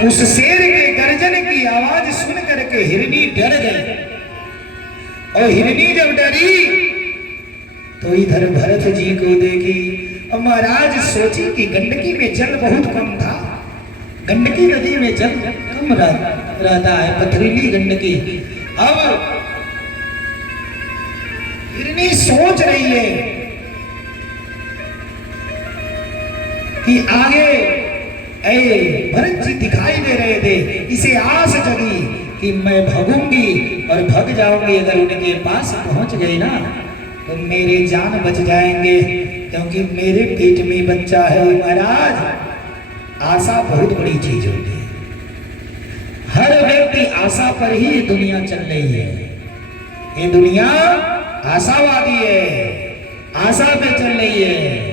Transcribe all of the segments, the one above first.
उस शेर के गर्जन की आवाज सुन करके हिरनी डर गई, और हिरनी जब डरी तो इधर भरत जी को देखी। और महाराज सोची कि गंडकी में जल बहुत कम था, गंडकी नदी में जल कम रहता है, पथरीली गंडकी। अब हिरनी सोच रही है कि आगे भरत जी दिखाई दे रहे थे, इसे आस जगी कि मैं भगूंगी और भग जाऊंगी, अगर उनके पास पहुंच गई ना तो मेरे जान बच जाएंगे, क्योंकि मेरे पेट में बच्चा है। महाराज आशा बहुत बड़ी चीज होती है, हर व्यक्ति आशा पर ही ये दुनिया चल रही है, ये दुनिया आशावादी है, आशा पे चल रही है।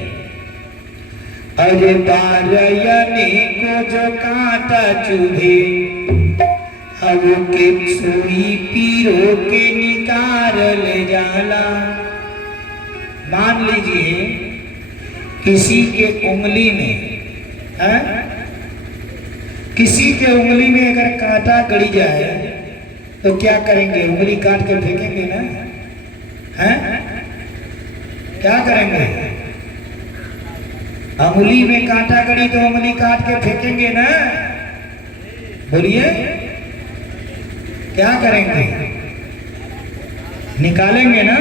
अरे बारयने को जो कांटा चुभे, अब के सुई पीरो के निकाल ले जाला। मान लीजिए किसी के उंगली में है, किसी के उंगली में अगर कांटा गड़ी जाए तो क्या करेंगे? उंगली काट के फेंकेंगे ना, हैं? क्या करेंगे? उंगली में कांटा गड़ी तो उंगली काट के फेंकेंगे ना, बोलिए क्या करेंगे? निकालेंगे ना।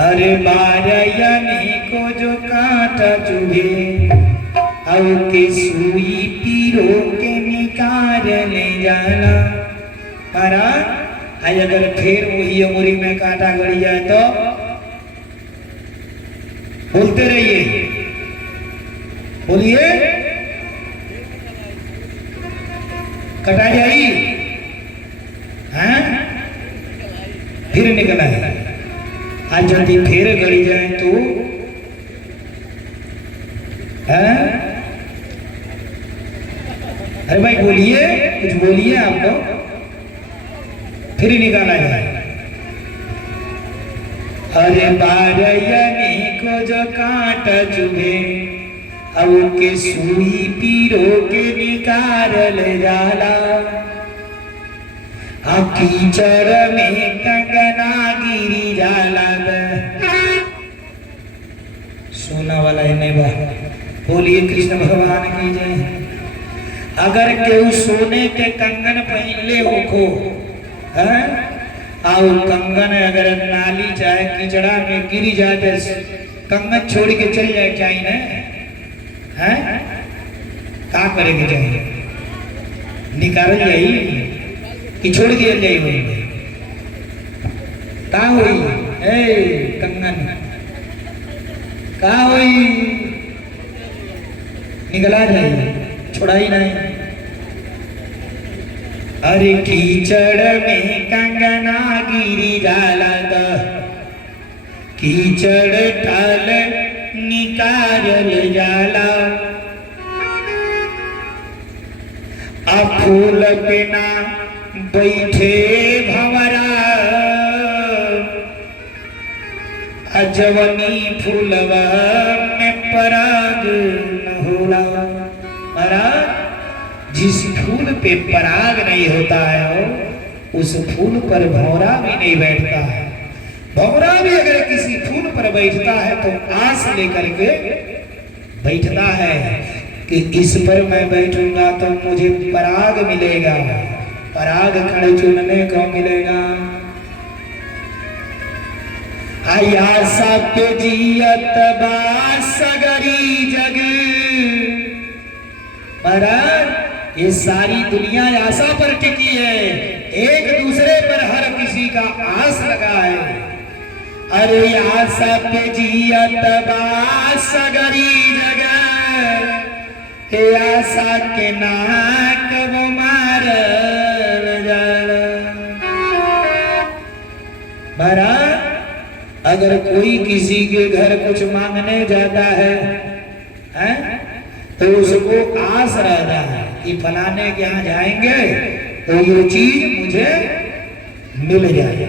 अरे बारयने को जो कांटा चुभे, अब के सुई पीरो के निकाल ले जाना। महाराज अगर फिर वही उंगली में कांटा गड़ी जाए तो बोलते रहिए, बोलिए कटा जाई, हैं? फिर निकल आए। आज यदि फिर गड़ी जाए तो हैं? अरे भाई बोलिए, कुछ बोलिए आप लोग, फिर निकाला जाए। अरे बारयने को जो कांटा चुभे, अब के सुई पीरो के निकाल ले जाला। कीचड़ में कंगना गिरी जाला। सोना वाला है बा, बोलिए कृष्ण भगवान की जय। अगर केहू सोने के कंगन पहनले होखो, आओ कंगन अगर नाली चाहे कीचड़ा में गिरी जाए तो कंगन छोड़ के चल जाए चाहिए ना, हैं? क्या करेंगे? चाहिए निकाल जाइए कि छोड़ दिया जाए? वही का हुई कंगन का हुई, निकला जाए, छोड़ाई नहीं। अरे कीचड़ में कंगना गिरी जाला, कीचड़ टाल निकाल जाला। अब फूल बिना बैठे भंवरा, अजवनी फूलवा में पराग न होला। जिस फूल पे पराग नहीं होता है उस फूल पर भंवरा भी नहीं बैठता है। भंवरा भी अगर किसी फूल पर बैठता है तो आस लेकर के बैठता है कि इस पर मैं बैठूंगा तो मुझे पराग मिलेगा, पराग कण चुनने को मिलेगा। आशा पे जियत बा सगरी जग। महाराज ये सारी दुनिया आशा पर टिकी है, एक दूसरे पर हर किसी का आस लगा है। अरे आशा पे जियत बा सगरी जग, हे आशा के नाक वो मार जाला। महाराज अगर कोई किसी के घर कुछ मांगने जाता है, तो उसको आस रहता है कि फलाने के यहाँ जाएंगे तो ये चीज मुझे मिल जाए।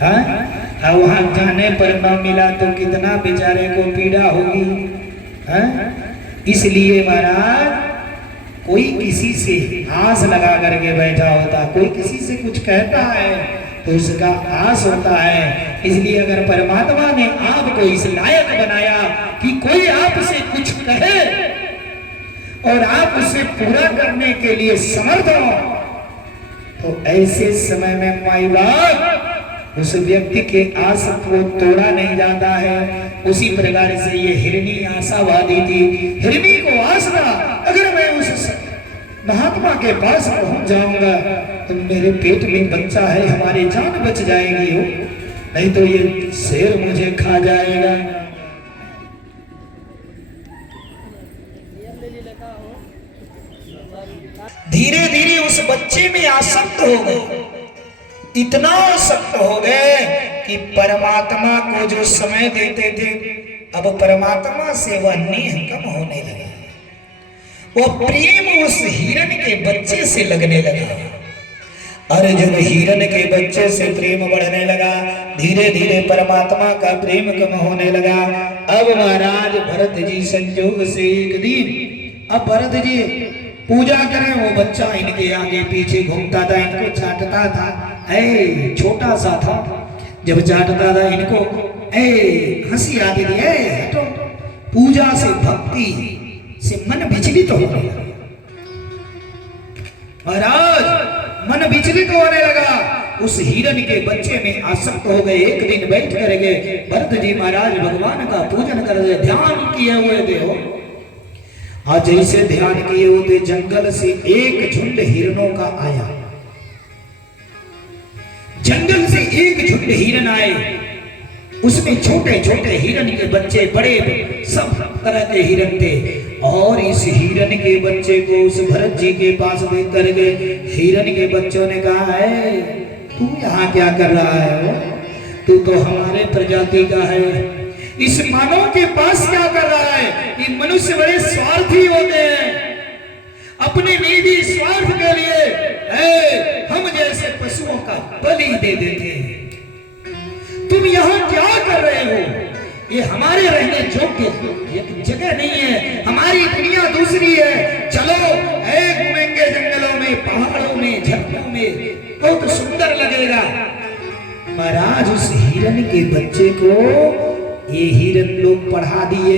हाँ वहां जाने पर न मिला तो कितना बेचारे को पीड़ा होगी। इसलिए महाराज कोई किसी से आस लगा करके बैठा होता, कोई किसी से कुछ कहता है तो उसका आस होता है। इसलिए अगर परमात्मा ने आपको इस लायक बनाया कि कोई आपसे कुछ कहे और आप उसे पूरा करने के लिए समर्थ हो, तो ऐसे समय में माई बाप उस व्यक्ति के आस को तोड़ा नहीं जाता है। उसी प्रकार से ये हिरनी आशावादी थी। हिरनी को आस था, अगर मैं उस महात्मा के पास पहुंच जाऊंगा तो मेरे पेट में बच्चा है, हमारी जान बच जाएगी हो, नहीं तो ये शेर मुझे खा जाएगा। धीरे धीरे उस बच्चे में आसक्त हो गए, इतना आसक्त हो गए कि परमात्मा को जो समय देते थे, अब परमात्मा से वह नेह कम होने लगा। वो प्रेम उस हिरण के बच्चे से लगने लगा। और जब हिरण के बच्चे से प्रेम बढ़ने लगा, धीरे धीरे परमात्मा का प्रेम कम होने लगा। अब महाराज भरत जी संजोग से एक दिन, अब भरत जी पूजा करें, वो बच्चा इनके आगे पीछे घूमता था, इनको चाटता था। ऐ छोटा सा था, जब चाटता था इनको हंसी आती थी, हटो। पूजा से भक्ति से मन विचलित होने लगा। महाराज मन विचलित होने लगा, उस हिरण के बच्चे में आसक्त हो गए। एक दिन बैठ कर गए भरत जी महाराज भगवान का पूजन कर रहे, ध्यान किए हुए थे हो। आज जैसे ध्यान किए होते, जंगल से एक झुंड हिरणों का आया। जंगल से एक झुंड हिरण आए, उसमें छोटे छोटे हिरण के बच्चे, बड़े सब तरह के हिरण थे। और इस हिरण के बच्चे को उस भरत जी के पास देख कर गए। हिरण के बच्चों ने कहा, है तू यहाँ क्या कर रहा है? तू तो हमारे प्रजाति का है, इस मानव के पास क्या कर रहा है? ये मनुष्य बड़े स्वार्थी होते हैं, अपने निजी स्वार्थ के लिए हम जैसे पशुओं का बलि दे देते हैं। तुम यहाँ क्या कर रहे हो? ये हमारे रहने योग्य एक जगह नहीं है, हमारी दुनिया दूसरी है। चलो घूमेंगे जंगलों में, पहाड़ों में, झरनों में, बहुत सुंदर लगेगा। महाराज उस हिरण के बच्चे को ये हिरण लोग पढ़ा दिए,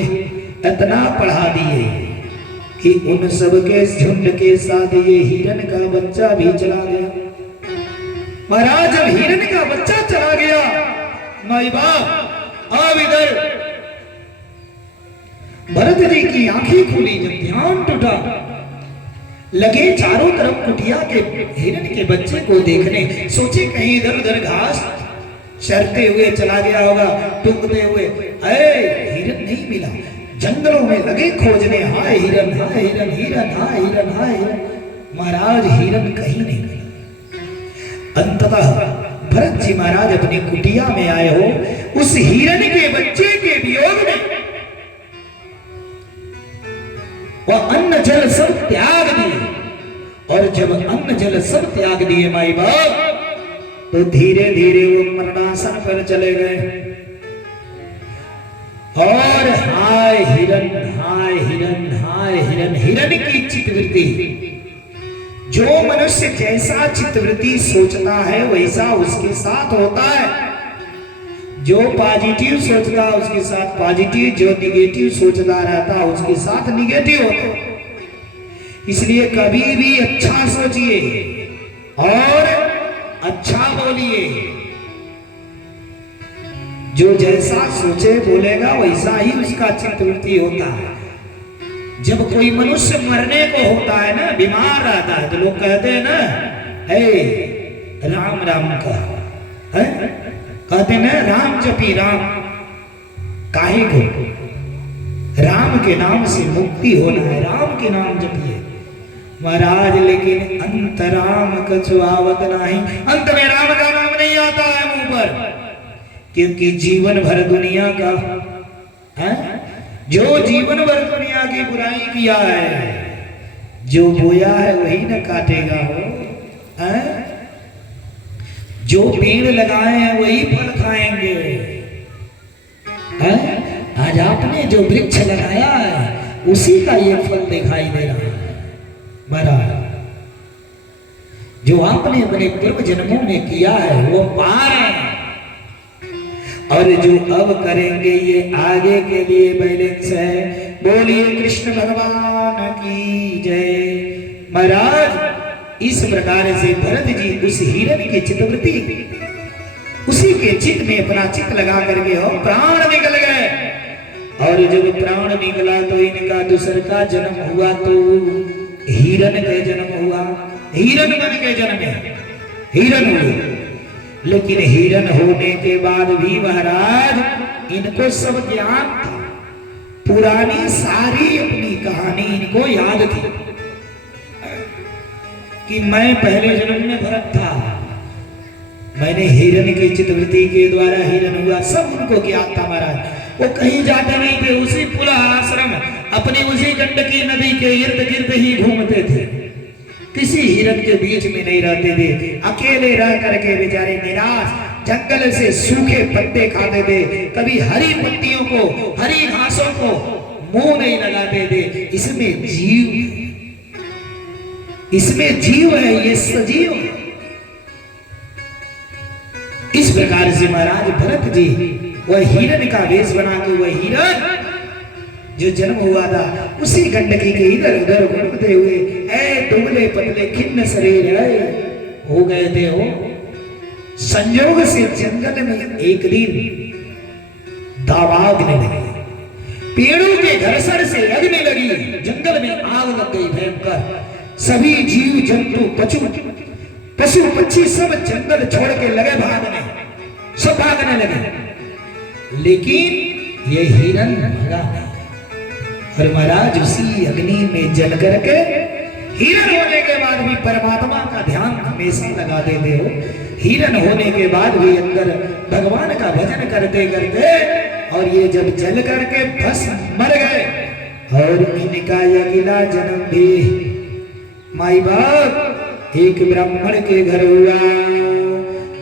इतना पढ़ा दिए कि उन सब के झुंड के साथ ये हिरण का बच्चा भी चला गया। महाराज जब हिरण का बच्चा चला गया, माई बाप अब इधर भरत जी की आंखें खुली, जब ध्यान टूटा, लगे चारों तरफ कुटिया के हिरण के बच्चे को देखने। सोचे कहीं इधर उधर घास चरते हुए चला गया होगा, टूकते हुए। हिरण नहीं मिला, जंगलों में लगे खोजने, हाय हिरण, हाय हिरण, हिरण, हाय हिरण, हाय हिरण। महाराज हिरण कहीं नहीं मिला। अंततः भरत जी महाराज अपनी कुटिया में आए हो, उस हिरण के बच्चे के वियोग में वह अन्न जल सब त्याग दिए। और जब अन्न जल सब त्याग दिए माई बाप, तो धीरे धीरे वो मरणासन पर चले गए। और हाय हिरण, हाय हिरण, हाय हिरण, हिरण की चित्तवृत्ति, जो मनुष्य जैसा चित्तवृत्ति सोचता है वैसा उसके साथ होता है। जो पॉजिटिव सोचता है उसके साथ पॉजिटिव, जो निगेटिव सोचता रहता है उसके साथ निगेटिव होता है। इसलिए कभी भी अच्छा सोचिए और अच्छा बोलिए। जो जैसा सोचे बोलेगा वैसा ही उसका चित्तवृत्ति होता है। जब कोई मनुष्य मरने को होता है ना, बीमार रहता है, तो लोग कहते हैं ना, राम राम का है, कहते ना राम जपी राम, काहे को? राम के नाम से मुक्ति होना है, राम के नाम जपिए महाराज। लेकिन अंत राम कछु आवत नहीं, अंत में राम का नाम नहीं आता है मुंह पर, क्योंकि जीवन भर दुनिया का है, जो जीवन भर दुनिया की बुराई किया है, जो बोया है वही न काटेगा हो, है? जो पेड़ लगाए हैं वही फल खाएंगे, है? आज आपने जो वृक्ष लगाया है उसी का ये फल दिखाई दे रहा है। महाराज जो आपने अपने पूर्व जन्मों में किया है वो पार है, और जो अब करेंगे ये आगे के लिए बैलेंस है। बोलिए कृष्ण भगवान की जय। महाराज इस प्रकार से भरत जी उस हिरण की चित्तवृत्ति, उसी के चित्त में अपना चित्त लगा करके और प्राण निकल गए। और जब प्राण निकला तो इनका दूसर का जन्म हुआ, तो हिरण का जन्म हुआ। हिरण बन के जन्मे, हिरण हुए। लेकिन हिरण होने के बाद भी महाराज इनको सब ज्ञान था, पुरानी सारी अपनी कहानी इनको याद थी कि मैं पहले जन्म में भरत था, मैंने हिरण की चित्तवृत्ति के द्वारा हिरण हुआ, सब उनको ज्ञात था। महाराज वो कहीं जाते नहीं थे, उसी पुला आश्रम अपनी उसी गंडकी नदी के इर्द गिर्द ही घूमते थे, किसी हिरण के बीच में नहीं रहते थे। अकेले रह करके बेचारे निराश जंगल से सूखे पत्ते खाते थे, कभी हरी पत्तियों को, हरी घासों को मुंह नहीं लगाते थे। इसमें जीव, इसमें जीव है, ये सजीव है। इस प्रकार से महाराज भरत जी वह हिरण का वेश बना के, वह हिरण जो जन्म हुआ था उसी गंडकी के इधर उधर घूमते हुए, ऐ दुबले पतले खिन्न शरीर है हो गए थे। वो संयोग से जंगल में एक दिन दावाग्नि लगी, पेड़ों के घर्षण से अग्नि लगी, जंगल में आग लग गई भयंकर। सभी जीव जंतु पशु पक्षी सब जंगल छोड़ के लगे भागने, सब भागने लगे। लेकिन ये हिरण भागा नहीं। और महाराज उसी अग्नि में जल करके, हिरण होने के बाद भी परमात्मा का ध्यान हमेशा लगाते थे। हो हिरण होने के बाद भी अंदर भगवान का भजन करते करते, और ये जब जल करके बस मर गए, और इनका अगला जन्म भी माई बाप एक ब्राह्मण के घर हुआ।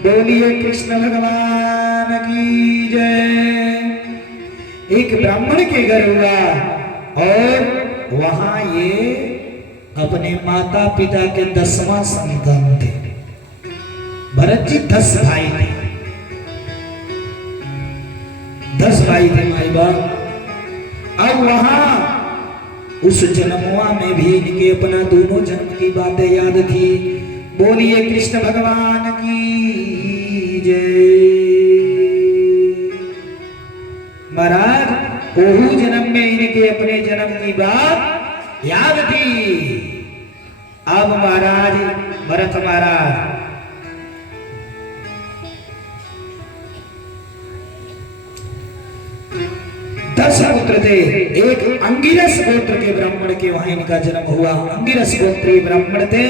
बोलिए कृष्ण भगवान की जय। एक ब्राह्मण के घर हुआ, और वहां ये अपने माता पिता के 10वां संतान थे। भरत जी 10 भाई थे, 10 भाई थे माई बाप। अब वहां उस जन्मवा में भी इनके अपना दोनों जन्म की बातें याद थी। बोलिए कृष्ण भगवान की जय। महाराज ओहू जन्म में इनके अपने जन्म की बात याद थी। अब महाराज भरत महाराज दस पुत्र थे। एक अंगिरस गोत्र के ब्राह्मण के वहां इनका जन्म हुआ। अंगिरस गोत्रीय ब्राह्मण थे,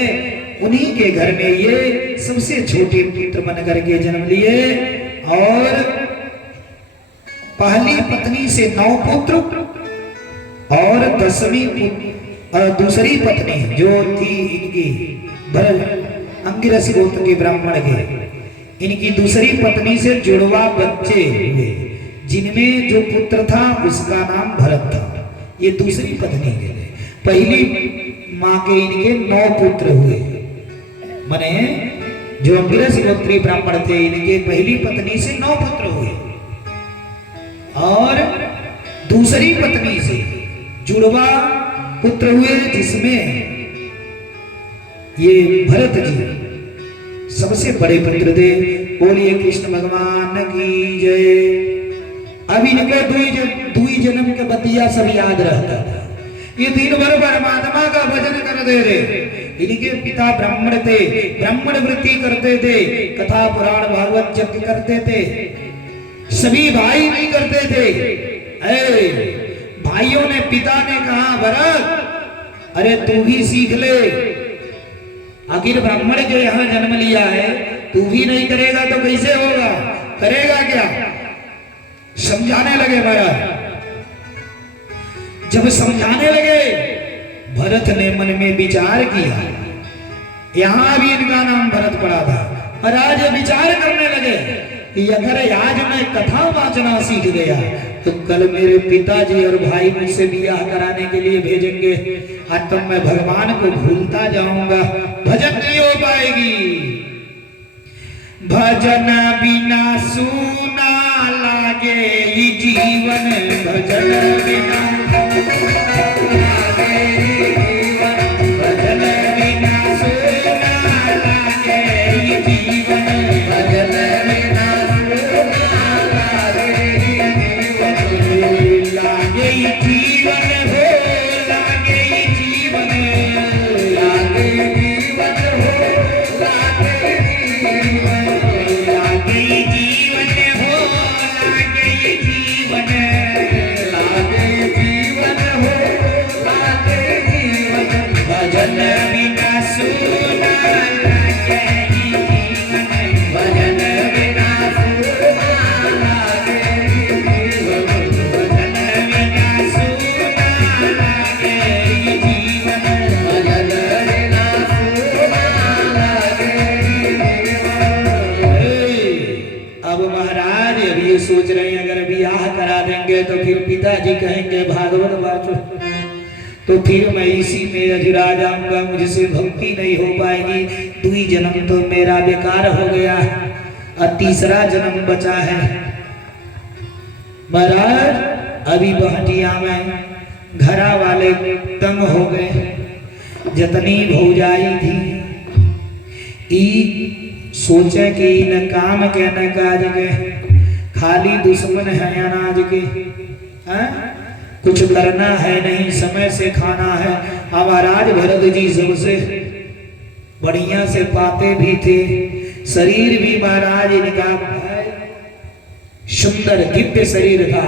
उन्हीं के घर में ये सबसे छोटे पुत्र बन करके जन्म लिए। और पहली पत्नी से 9 पुत्र, और 10वीं दूसरी पत्नी जो थी इनकी अंगिरस गोत्र के ब्राह्मण के, इनकी दूसरी पत्नी से जुड़वा बच्चे हुए, जिनमें जो पुत्र था उसका नाम भरत था। ये दूसरी पत्नी के थे। पहली माँ के इनके 9 पुत्र हुए, माने जो अंगिरस गोत्रीय ब्राह्मण थे इनके पहली पत्नी से 9 पुत्र हुए, और दूसरी पत्नी से जुड़वा पुत्र हुए, जिसमें ये भरत जी सबसे बड़े पुत्र थे। बोलिए कृष्ण भगवान की जय। अब इनको दुई जन्म के बतिया सब याद रहता था। ये दिन भर परमात्मा का भजन करते थे। इनके पिता ब्राह्मण थे, ब्राह्मण वृत्ति करते थे, कथा पुराण भागवत जप करते थे। सभी भाई नहीं करते थे। भाइयों ने, पिता ने कहा भरत अरे तू भी सीख ले, आखिर ब्राह्मण के यहाँ जन्म लिया है, तू भी नहीं करेगा तो कैसे होगा, करेगा क्या। समझाने लगे महाराज। जब समझाने लगे, भरत ने मन में विचार किया, यहां भी इनका नाम भरत पड़ा था। और आज विचार करने लगे कि अगर आज मैं कथा वाचना सीख गया तो कल मेरे पिताजी और भाई मुझसे ब्याह कराने के लिए भेजेंगे, आज तब मैं भगवान को भूलता जाऊंगा, भजन नहीं हो पाएगी। भजन बिना सूना लागे ये जीवन, भजन बिना लागे ये जीवन, भजन बिना सूना लागे ये जीवन, भजन बिना सूना लागे ये जीवन, लागे ये जीवन हो, लागे ये जीवन, लागे जीवन हो, लागे जीवन, लागे जीवन हो, लागे जीवन, लागे जीवन हो, लागे जीवन, भजन बिना सूना लागे जीवन, भजन बिना सूना लागे जीवन, भजन बिना सूना लागे जीवन, भजन बिना सूना लागे जीवन। अब महाराज अब ये सोच रहे हैं अगर ब्याह करा देंगे तो फिर पिताजी कहेंगे भागवत वाचो, तो फिर मैं इसी में अधूरा जाऊंगा, मुझसे भक्ति नहीं हो पाएगी, 2 जन्म तो मेरा बेकार हो गया और तीसरा जन्म बचा है। महाराज अभी बहटिया में घरा वाले तंग हो गए, जतनी भौजाई थी ई सोचे कि न काम के न काज के, खाली दुश्मन है अनाज के, कुछ करना है नहीं, समय से खाना है। अब महाराज भरत जी सबसे बढ़िया से पाते भी थे, शरीर भी महाराज इनका सुंदर दिव्य शरीर था,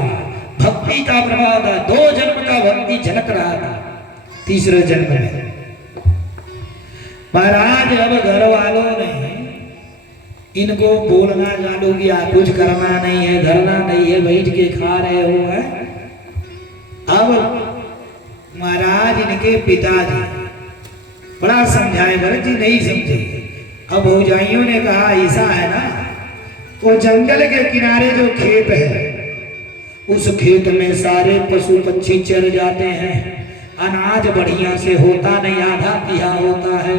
भक्ति का प्रभाव था, 2 जन्म का भक्ति झलक रहा था, तीसरे जन्म में महाराज अब घर वालों ने इनको बोलना चालू किया, कुछ करना नहीं है, धरना नहीं है, बैठ के खा रहे हो है। अब महाराज इनके पिताजी बड़ा समझाए, भरत जी नहीं समझे। अब भौजाइयों ने कहा ऐसा है ना, वो जंगल के किनारे जो खेत है उस खेत में सारे पशु पक्षी चर जाते हैं, अनाज बढ़िया से होता नहीं, आधा पिया होता है,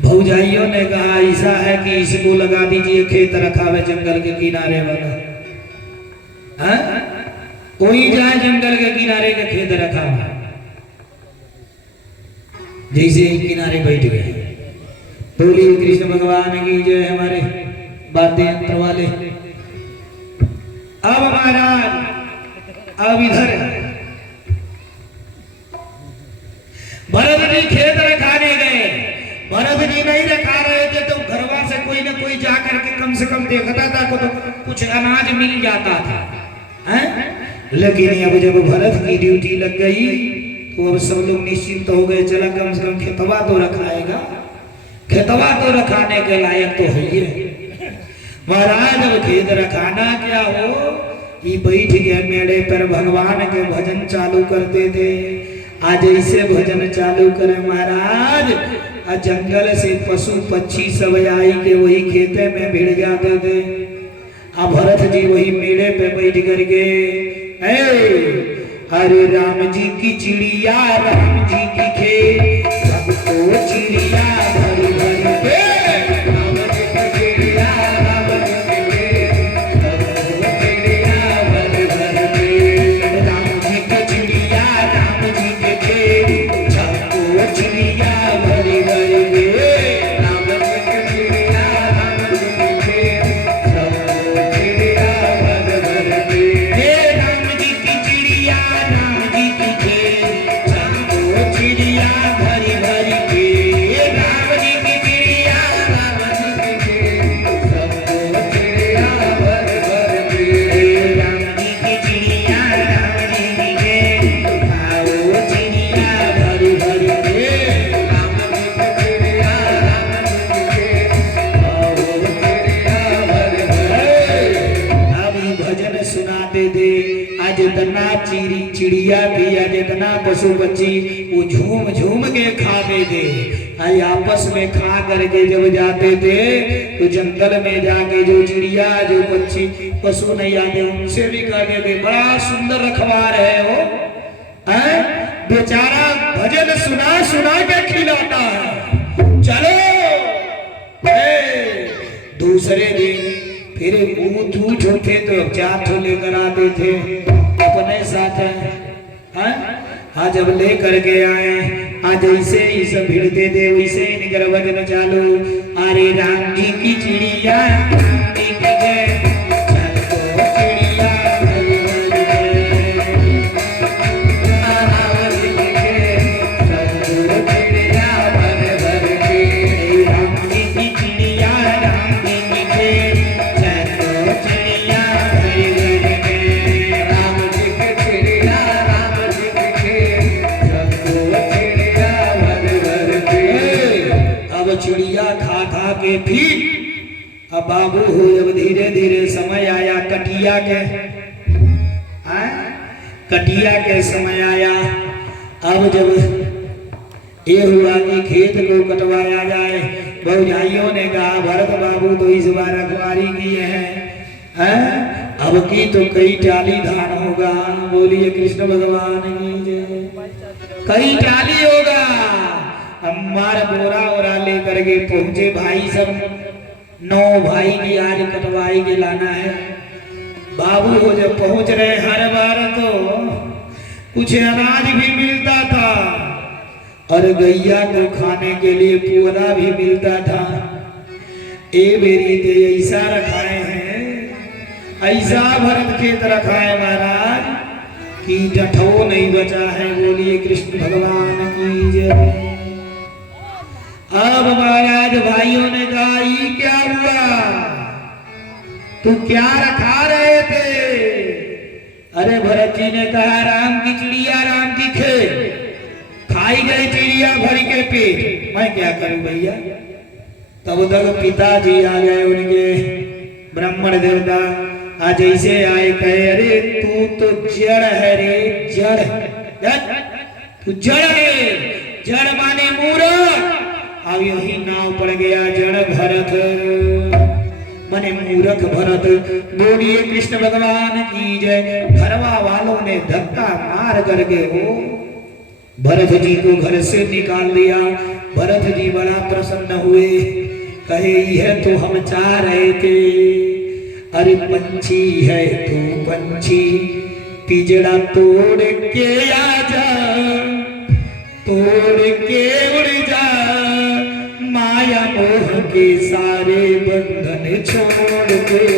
भौजाइयों ने कहा ऐसा है कि इसको लगा दीजिए, खेत रखा हुआ जंगल के किनारे वाला, कोई जाए जंगल के किनारे का खेत रखा हुआ, जैसे किनारे बैठ गए। बोलिए कृष्ण भगवान की जय, हमारे वाद्य यंत्र वाले। अब महाराज अब इधर भरत जी खेत रखाने गए, भरत जी नहीं रखा रहे थे तो घरवा से कोई न कोई जा करके कम से कम देखता था तो कुछ अनाज मिल जाता था, हैं? लेकिन अब जब भरत की ड्यूटी लग गई तो अब सब लोग निश्चिंत हो गए, चला कम से कम खेतवा तो रखाएगा, खेतवा तो रखाने के लायक तो है ही है। महाराज अब खेत रखाना क्या हो, ये बैठ गए मेड़े पर भगवान के भजन चालू करते थे। आज ऐसे भजन चालू करे महाराज, जंगल से पशु पक्षी सब आई के वही खेते में भिड़ जाते थे। अब भरत जी वही मेड़े पे बैठ करके हरे राम जी की चिड़िया, राम जी की खेत, सबको चिड़िया भरी भरी के, राम जी की चिड़िया, राम जी की खेत, सबको चिड़िया भरी भरी के, राम जी की चिड़िया, राम जी की खेत, सबको चिड़िया भरी भरी के, राम जी की चिड़िया, राम जी की खेत, सबको चिड़िया भरी भरी के, राम जी की चिड़िया, राम जी की खेत, सबको चिड़िया भरी भरी के, राम जी की चिड़िया, राम जी की खेत, सबको चिड़िया भरी भरी के, राम जी की चिड़िया, राम जी की खेत, आओ चिड़िया भरी भरी के, राम जी की चिड़िया, राम जी की खेत, आओ चिड़िया भरी भरी। अब ये भजन सुनाते थे, आज जितना चिड़िया थी, आज जितना पशु पक्षी वो झूम झूम के खाते थे। आज आपस में खा करके जब जाते थे तो जंगल में जाके जो चिड़िया जो पक्षी पशु नहीं आते उनसे भी कर देते। बड़ा सुंदर रखवार है वो, है बेचारा भजन सुना सुना के खिलाता है। चलो दूसरे दिन फिर ऊँच होते तो जात लेकर आते थे अपने साथ, है आज अब लेकर के आए। आज ऐसे ही सब भिड़ते थे वैसे ही निकर वजन चालू। अरे राम जी की चिड़िया राम जी की जय, चलो चिड़िया भर भर के। राम जी की जय, चलो चिड़िया भर भर के। राम जी की चिड़िया राम जी की जय, चलो चिड़िया भर भर के। राम जी की चिड़िया राम जी की जय, चलो चिड़िया भर भर के। अब चिड़िया खा खा के फिर अब बाबू हो, जब धीरे धीरे समय आया कटिया के, कटिया के समय आया। अब जब ये हुआ कि खेत को कटवाया जाए, भौजाइयों ने कहा भरत बाबू तो इस बार रखवारी किए हैं, अब की तो कई टाली धान होगा। बोलिए कृष्ण भगवान की जय। कई टाली होगा। हमार बोरा ओरा लेकर के पहुंचे भाई सब, 9 भाई की आज कटवाई के लाना है। बाबू हो जब पहुंच रहे, हर बार तो कुछ अनाज भी मिलता था और गैया को खाने के लिए पुअरा भी मिलता था। ए बेरी ते ऐसा रखाए हैं, ऐसा भरत खेत रखा है महाराज कि जठो नहीं बचा है। बोलिए कृष्ण भगवान की जय। अब महाराज भाइयों ने कहा ये क्या हुआ, तू क्या रखा रहे थे? अरे भरत जी ने कहा राम की चिड़िया राम की खेत, खाई गई चिड़िया भर के पेट, मैं क्या करूं भैया। तब तक पिताजी आ गए उनके, ब्राह्मण देवता आज ऐसे आए, कहे अरे तू तो जड़ है रे, जड़ तू जड़ है, जड़ माने मूर्ख। अब यही नाव पड़ गया जड़ भरत माने मूर्ख भरत। बोलिए कृष्ण भगवान की जय। घरवा वालों ने धक्का मार करके वो भरत जी को घर से निकाल दिया। भरत जी बड़ा प्रसन्न हुए, कहे यह तो हम चाह रहे थे। अरे पंछी है तू पंछी, पिजड़ा तोड़ के आजा, तोड़ के उड़ जा, माया मोह के सारे बंधन छोड़ के।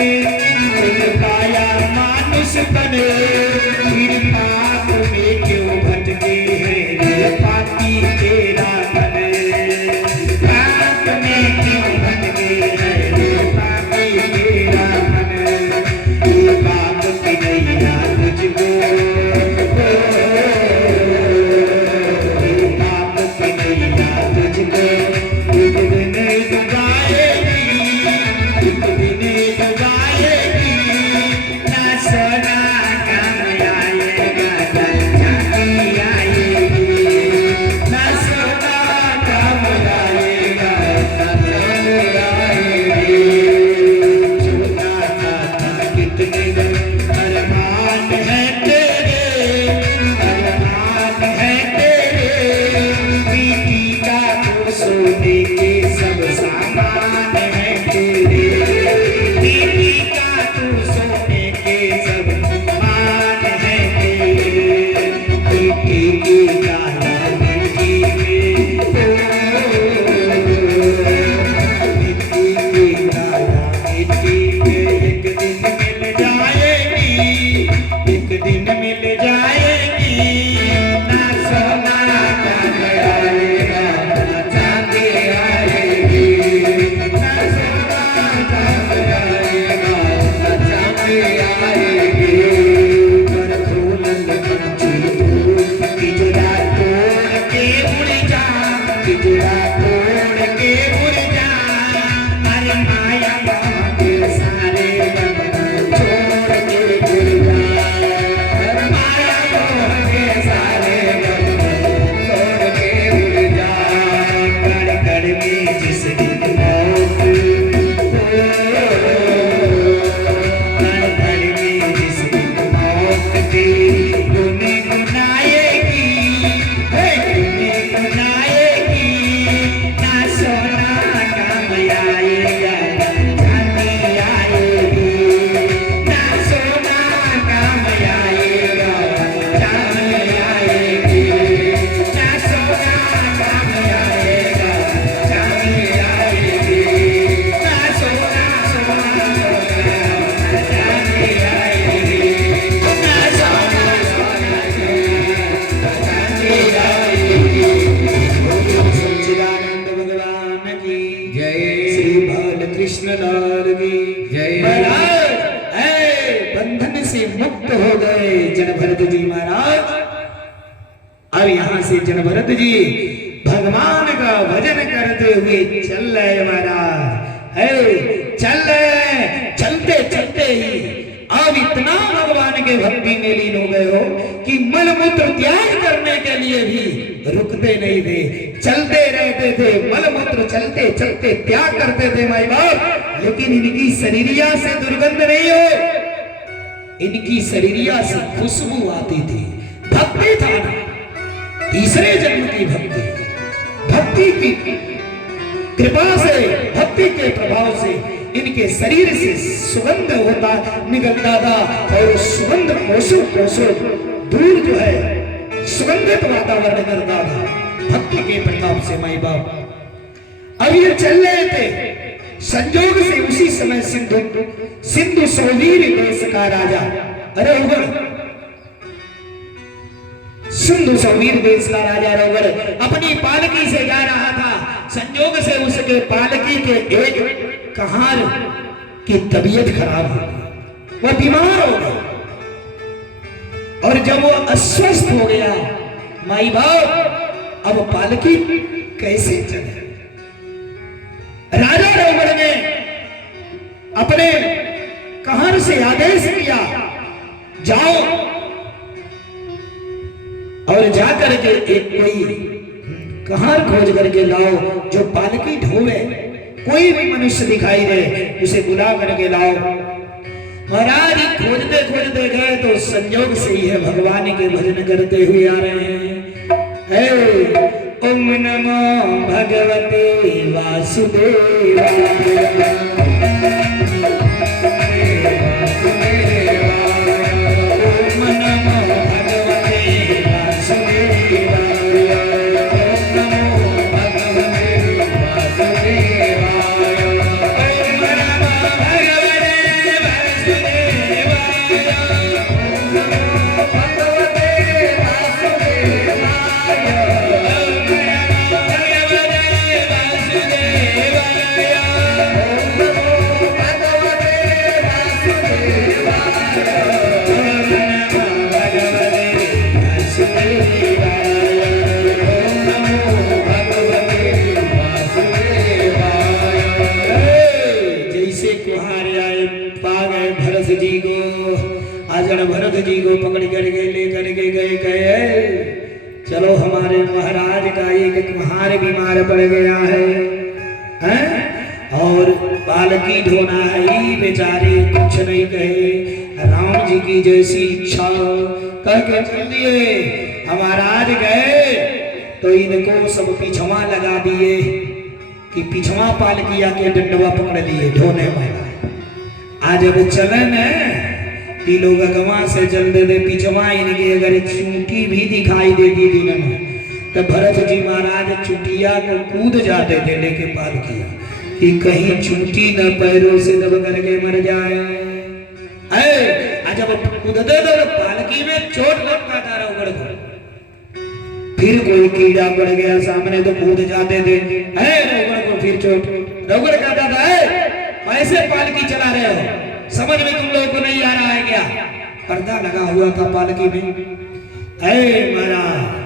तुम पाया मानुष बने, फिर पाप में क्यों भटके हैं रे पापी तेरा मन। पाप में क्यों भटके हैं रे पापी तेरा मन। ये पाप की नैया तुझको, ये पाप की नैया तुझको एक दिन डुबाएगी, एक दिन डुबाएगी। ना सोना काम आएगा ना चांदी आएगी, ना सोना काम आएगा ना चांदी आएगी। छोटा सा कितने अरमान है तेरे, अरमान है तेरे। बीती का तो सोने के सब सामान है तेरे, बीती का तो सोने के सब सामान है तेरे। बेटे की काला मिट्टी में, मिट्टी की काला मिट्टी में एक दिन मिल जाएगी, एक दिन मिल जाएगी। ना सोना काम आएगा ना चांदी आएगी, ना सोना काम आएगा ना चांदी आएगी। पर फूलन पंछी तू पिंजरा तोड़ के उड़ जा, पिंजरा तोड़ के उड़ जा। अरे माया मोह के सारे बंधन छोड़ के उड़ जा, माया मोह के सारे बंधन छोड़ के उड़ जा। कड़ कड़ में जिस दिन मौत, कड़ कड़ में जिस दिन मौत तेरी गुनगुनाएगी, गुनगुनाएगी। ना सोना काम आएगा ना चांदी आएगी, ना सोना काम आएगा ना चांदी आएगी, ना सोना काम आएगा ना चांदी आएगी, ना सोना सोना ना चांदी आएगी, ना सोना सोना ना चांदी आएगी। सच्चिदानंद भगवान की जय। श्री बालकृष्ण लाल की जय। महाराज बंधन से मुक्त हो गए जन भरत जी महाराज। अब यहाँ से जन भरत जी भगवान का भजन करते हुए चल रहे महाराज। चल रहे, चलते चलते ही अब इतना भगवान के भक्ति में लीन हो गए हो कि मलमूत्र त्याग करने के लिए भी रुकते नहीं थे, चलते रहते थे। मलमूत्र चलते चलते त्याग करते थे माई बाप, लेकिन इनकी शरीरिया से दुर्गंध नहीं हो, इनकी शरीरिया से खुशबू आती थी। भक्ति था ना, तीसरे जन्म की भक्ति, भक्ति की कृपा से, भक्ति के प्रभाव से इनके शरीर से सुगंध होता निकलता था और सुगंध कोसों कोसों दूर जो है सुगंधित वातावरण करता था भक्ति के प्रताप से माई बाप। अब ये चल रहे थे, संजोग से उसी समय सिंधु सौवीर देश का राजा, अरे सिंधु सौवीर देश का राजा रोवर अपनी पालकी से जा रहा था। संजोग से उसके पालकी के एक कहार की तबीयत खराब हो गई, वह बीमार हो गया। और जब वो अस्वस्थ हो गया माई बाप, अब पालकी कैसे चले। राजा रोवर ने अपने कहार से आदेश किया, जाओ और जाकर के एक कोई कहार खोज करके लाओ जो पालकी ढोवे। कोई भी मनुष्य दिखाई दे उसे बुला करके लाओ। महाराज खोजते खोजते गए तो संयोग से ही है भगवान के भजन करते हुए आ रहे हैं। ओम नमो भगवते वासुदेवाय, दशरथ जी को आजन भरत जी को पकड़ करके लेकर के गए चलो हमारे महाराज का एक कुम्हार बीमार पड़ गया हैं? और पालकी ढोना है ही बेचारे कुछ नहीं कहे राम जी की जैसी इच्छा कह के चल दिए। महाराज गए तो इनको सब पिछवा लगा दिए कि पिछवा पालकिया के डंडवा पकड़ लिए ढोने वाला। आज अब चलन कि लोग अगवा से चल दे पिछवा इनके अगर चूंटी भी दिखाई देती दिन में तो भरत जी महाराज चुटिया को कूद जाते थे लेके पालकिया कि कहीं चूंटी न पैरों से दब करके मर जाए। जब कूदते तो पालकी में चोट लगता था रौगड़ को, फिर कोई कीड़ा पड़ गया सामने तो कूद जाते थे रौगड़ को फिर चोट। रौगड़ कहता था ऐसे पालकी चला रहे हो, समझ में तुम लोगों को नहीं आ रहा है क्या? पर्दा लगा हुआ था पालकी में। महाराज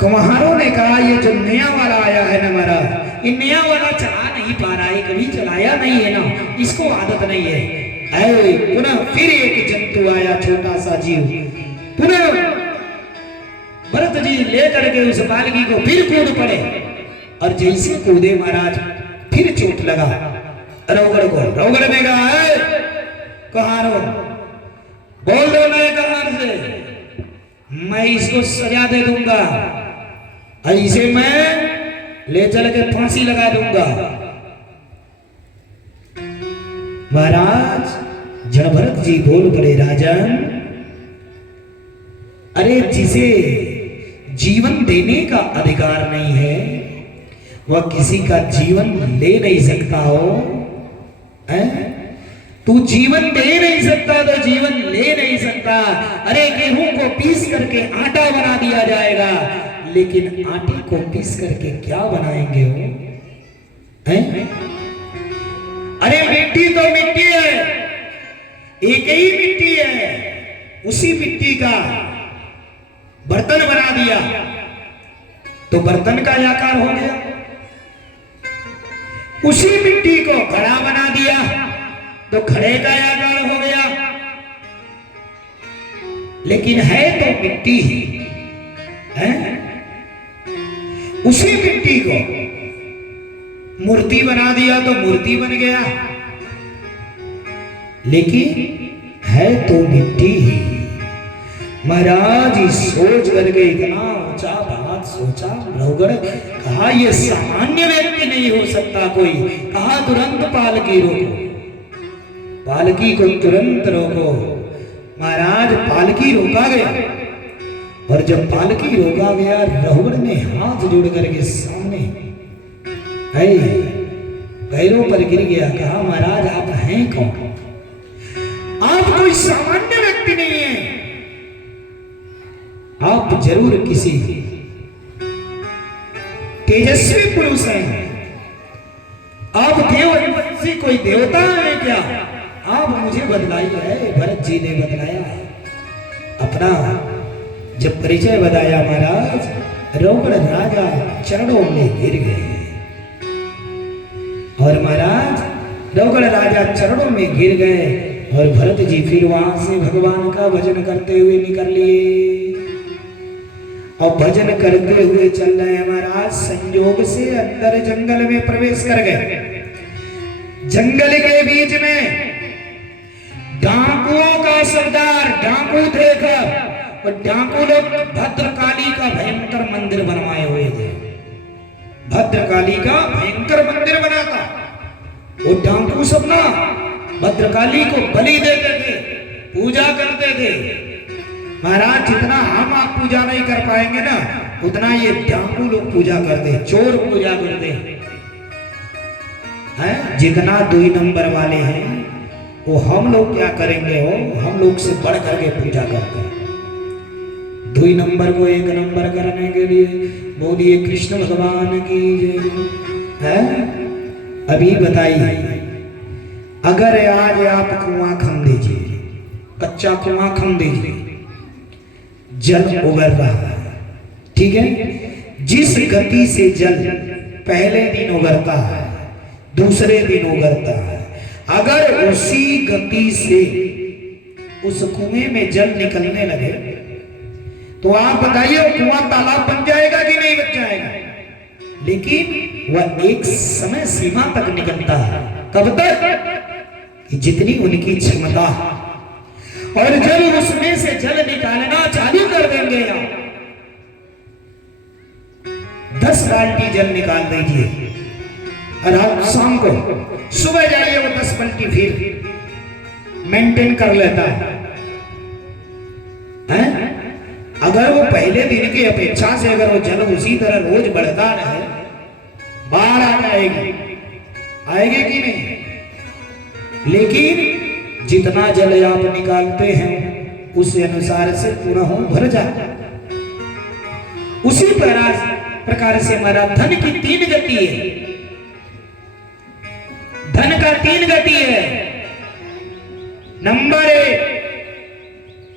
कुम्हारों ने कहा ये जो नया वाला आया है ना महाराज, ये नया वाला चला नहीं पा रहा है, कभी चलाया नहीं है ना, इसको आदत नहीं है। पुनः फिर एक जंतु आया छोटा सा जीव, पुनः भरत जी लेकर के उस पालकी को फिर कूद पड़े और जैसे कूदे महाराज फिर चोट लगा रौगड़ को। रौगड़ ने कहा कहारो बोल दो नए कहार से, मैं इसको सजा दे दूंगा, ऐसे मैं ले चल के फांसी लगा दूंगा। महाराज जड़ भरत जी बोल पड़े राजन, अरे जिसे जीवन देने का अधिकार नहीं है वह किसी का जीवन ले नहीं सकता हो। तू जीवन दे नहीं सकता तो जीवन ले नहीं सकता। अरे गेहूं को पीस करके आटा बना दिया जाएगा, लेकिन आटे को पीस करके क्या बनाएंगे हो? अरे मिट्टी तो मिट्टी है, एक ही मिट्टी है, उसी मिट्टी का बर्तन बना दिया तो बर्तन का आकार हो गया, उसी मिट्टी को घड़ा बना दिया तो घड़े का आकार हो गया। लेकिन है तो मिट्टी ही है। उसी मिट्टी को मूर्ति बना दिया तो मूर्ति बन गया, लेकिन है तो मिट्टी ही। महाराज सोच करके इतना ऊंचा बात सोचा रौगड़, कहा ये सामान्य व्यक्ति नहीं हो सकता कोई। कहा तुरंत पालकी रोको, पालकी को तुरंत रोको। महाराज पालकी रोका गया और जब पालकी रोका गया रौगड़ ने हाथ जोड़ करके सामने पैरों पर गिर गया। कहा महाराज आप हैं कौन? आप कोई सामान्य व्यक्ति नहीं है, आप जरूर किसी तेजस्वी पुरुष हैं। आप देववंशी कोई देवता है क्या? आप मुझे बतलाइए। है भरत जी ने बतलाया अपना जब परिचय बताया महाराज रौगड़ राजा चरणों में गिर गए और महाराज रौगड़ राजा चरणों में गिर गए और भरत जी फिर वहां से भगवान का भजन करते हुए निकल लिए और भजन करते हुए चल रहे हैं। महाराज संयोग से अंदर जंगल में प्रवेश कर गए। जंगल के बीच में डाकुओं का सरदार डाकू थे और डाकू लोग भद्रकाली का भयंकर मंदिर बनवाए हुए थे। भद्रकाली का भयंकर मंदिर बना था। वो डाकू सब ना भद्रकाली को बलि देते थे, पूजा करते थे। महाराज जितना हम आप पूजा नहीं कर पाएंगे ना, उतना ये डाकू लोग पूजा करते, चोर पूजा करते हैं। जितना 2 नंबर वाले हैं वो हम लोग क्या करेंगे, हो हम लोग से बढ़ करके पूजा करते हैं। 2 नंबर को 1 नंबर करने के लिए बोलिए कृष्ण भगवान की जय। है अभी बताइए, अगर आज आप कुआं खन दीजिए, कच्चा कुआं खन दीजिए, जल उगर रहा है, ठीक है। जिस गति से जल पहले दिन उगरता है, दूसरे दिन उगरता है, अगर उसी गति से उस कुएं में जल निकलने लगे तो आप बताइए कुआं तालाब बन जाएगा कि नहीं बन जाएगा? लेकिन वह एक समय सीमा तक निकलता है। कब तक? कि जितनी उनकी क्षमता। और जब उसमें से जल निकालना चालू कर देंगे आप, 10 बाल्टी जल निकाल दीजिए और आप शाम को सुबह जाइए, वो 10 बाल्टी फिर मेंटेन कर लेता है। अगर वो पहले दिन की अपेक्षा से अगर वो जल उसी तरह रोज बढ़ता रहे, बाढ़ आ जाएगी, आएगी कि नहीं? लेकिन जितना जल आप निकालते हैं उस अनुसार से पुनः भर जाता। उसी प्रकार से हमारा धन की 3 गति है। धन का 3 गति है। नंबर 1,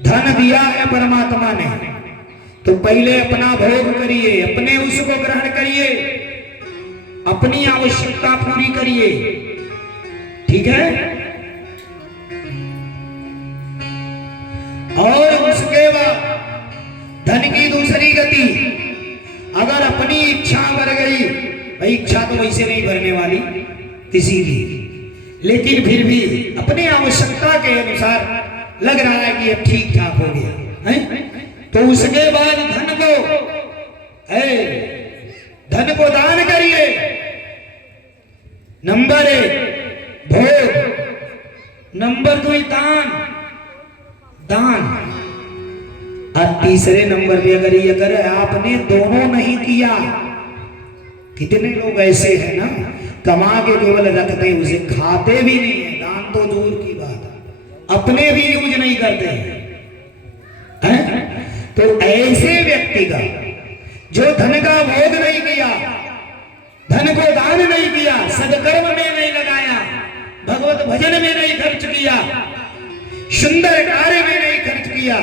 धन दिया है परमात्मा ने तो पहले अपना भोग करिए, अपने उसको ग्रहण करिए, अपनी आवश्यकता पूरी करिए, ठीक है? और उसके बाद धन की दूसरी गति, अगर अपनी इच्छा भर गई, भाई इच्छा तो वैसे नहीं भरने वाली किसी की, लेकिन फिर भी अपनी आवश्यकता के अनुसार लग रहा है कि अब ठीक ठाक हो गया है, तो उसके बाद धन को दान करिए। नंबर 1 भोग, नंबर 2 दान, और तीसरे नंबर पे अगर आपने दोनों नहीं किया, कितने लोग ऐसे हैं ना, कमा के केवल रखते हैं, उसे खाते भी नहीं है, दान तो दूर की बात है, अपने भी यूज नहीं करते हैं। तो ऐसे व्यक्ति का जो धन का भोग नहीं किया, धन को दान नहीं किया, सदकर्म में नहीं लगाया, भगवत भजन में नहीं खर्च किया, सुंदर कार्य में नहीं खर्च किया,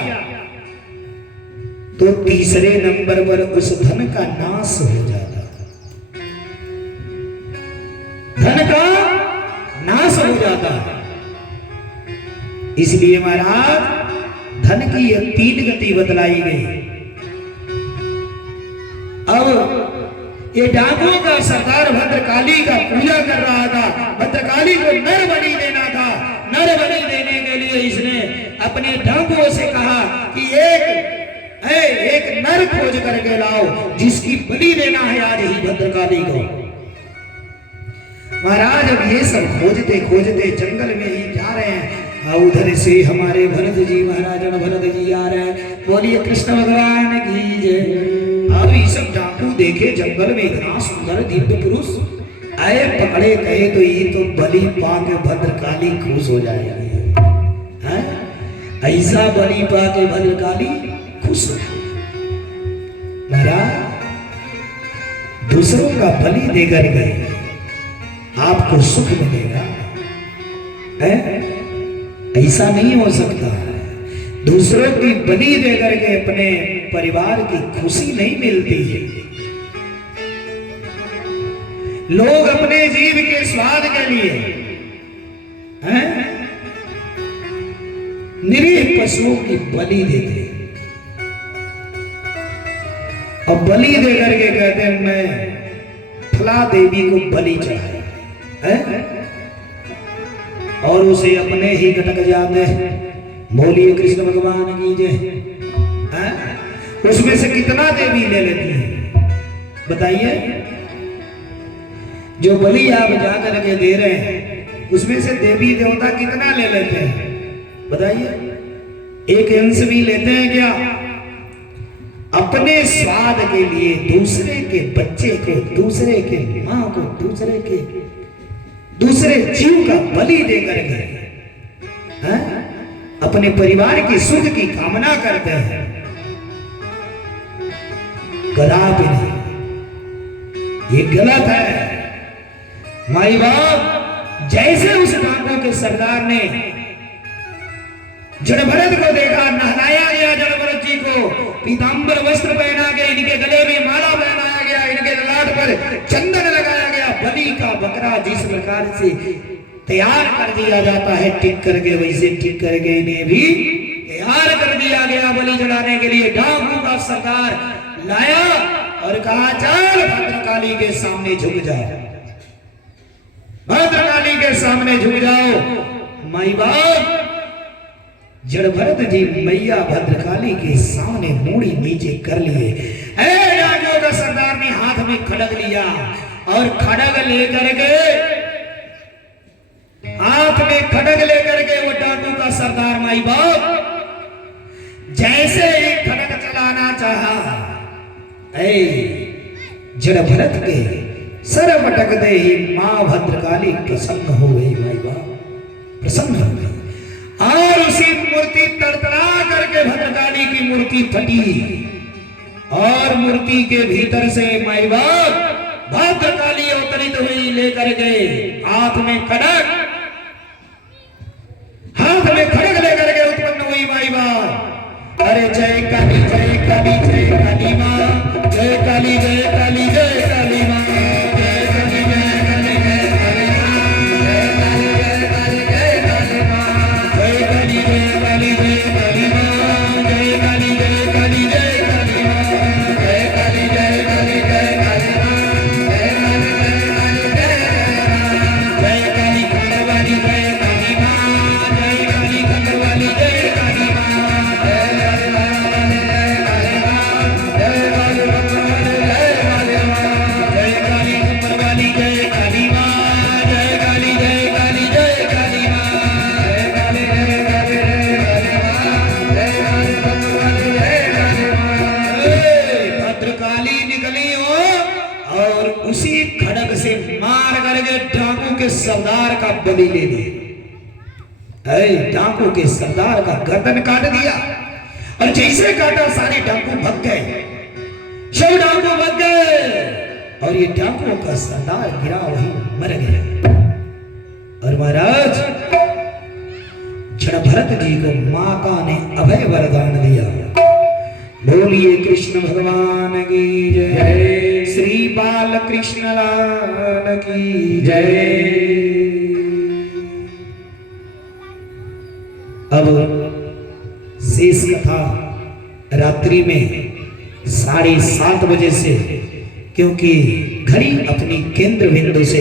तो तीसरे नंबर पर उस धन का नाश हो जाता है। धन का नाश हो जाता है। इसलिए महाराज धन की यह 3 गति बतलाई गई। अब ये डाकुओं का सरदार भद्रकाली का पूजा कर रहा था, भद्रकाली को नर बलि देना था। नर बलि देने के लिए इसने अपने डाकुओं से कहा कि एक नर खोज करके लाओ जिसकी बलि देना है आज ही भद्रकाली को। महाराज अब ये सब खोजते खोजते जंगल में ही जा रहे हैं, उधर से हमारे भरत जी महाराज भरत जी आ रहे हैं, बोलिए कृष्ण भगवान की जय। अब ये सब डाकू देखे जंगल में इतना सुंदर दिव्य पुरुष आए, पकड़े गए तो ये तो बलि पाके भद्रकाली खुश हो जाएगी। ऐसा बलि पाके भद्रकाली खुश हो। महाराज दूसरों का बलि देकर गए, आपको सुख मिलेगा, ऐसा नहीं हो सकता। दूसरों की बलि देकर के अपने परिवार की खुशी नहीं मिलती है। लोग अपने जीव के स्वाद के लिए निरीह पशुओं की बलि देते हैं, और बलि देकर के कहते हैं मैं फला देवी को बलि चढ़ाई, और उसे अपने ही कटक जाते हैं। बोलिए कृष्ण भगवान की जय। उसमें से कितना देवी ले लेती है बताइए? जो बलि आप जाकर के दे रहे हैं उसमें से देवी देवता कितना ले लेते हैं बताइए? एक अंश भी लेते हैं क्या? अपने स्वाद के लिए दूसरे के बच्चे को, दूसरे के मां को, दूसरे जीव का बलि देकर के अपने परिवार के सुख की कामना करते हैं। कदापि नहीं, ये गलत है। माई बाप जैसे उस डाकू के सरदार ने जड़भरत को देखा, नहलाया गया जड़भरत जी को, पीतांबर वस्त्र पहना गया, इनके गले में माला पहनाया गया, इनके ललाट पर चंदन लगाया गया। बलि का बकरा जिस प्रकार से तैयार कर दिया जाता है टिक करके, वैसे टिक करके इन्हें भी तैयार कर दिया गया बलि चढ़ाने के लिए। डाकू का सरदार लाया और कहा चल भद्रकाली के सामने झुक जाओ, भद्रकाली के सामने झुक जाओ। माई बाप जड़ भरत जी मैया भद्रकाली के सामने मूड़ी नीचे कर लिए। डाकुओं का सरदार ने हाथ में खड़ग लिया और खड़ग लेकर के, हाथ में खड़ग लेकर के वो डाकू का सरदार माई बाप जैसे ही खड़ग चलाना चाहा, जड़ भरत के सर मटकते ही मां भद्रकाली प्रसन्न हो गई। माई बाप प्रसन्न हो गई और उसी मूर्ति तड़तड़ा करके भद्रकाली की मूर्ति फटी और मूर्ति के भीतर से माई बाप भद्रकाली अवतरित हुई लेकर के हाथ में खड़ग, हाथ में खड़ग लेकर के उत्पन्न हुई। माई बाप अरे जय काली जय काली जय काली मां, जय काली जय काली जय काली मां, जय काली जय काली जय काली मां, जय काली जय काली जय काली मां, जय काली जय काली जय काली मां, जय काली जय काली जय काली मां, जय काली जय काली जय काली मां, जय काली जय काली जय, जय काली खंडवाली जय काली मां, जय काली खंडवाली जय काली मां, जय काली खंडवाली जय काली मां, जय काली खंडवाली जय काली मां, जय काली खंडवाली जय काली मां, जय काली जय काली जय काली मां, जय काली जय काली जय काली मां, जय काली खंडवाली जय काली मां। भद्रकाली निकली हो और उसी खड़ग से मार करके डाकू के सरदार का बलि ले ली। डाकू के सरदार का गर्दन काट दिया और जैसे काटा सारे डाकू भग गए, सब डाकू भग गए और ये डाकुओं का सरदार गिरा वही मर गया। और महाराज जड़ भरत जी को माता ने अभय वरदान दिया। बोलिए कृष्ण भगवान की जय, श्री बाल कृष्ण लाल की जय। अब शेष कथा रात्रि में 7:30 बजे से, क्योंकि घड़ी अपनी केंद्र बिंदु से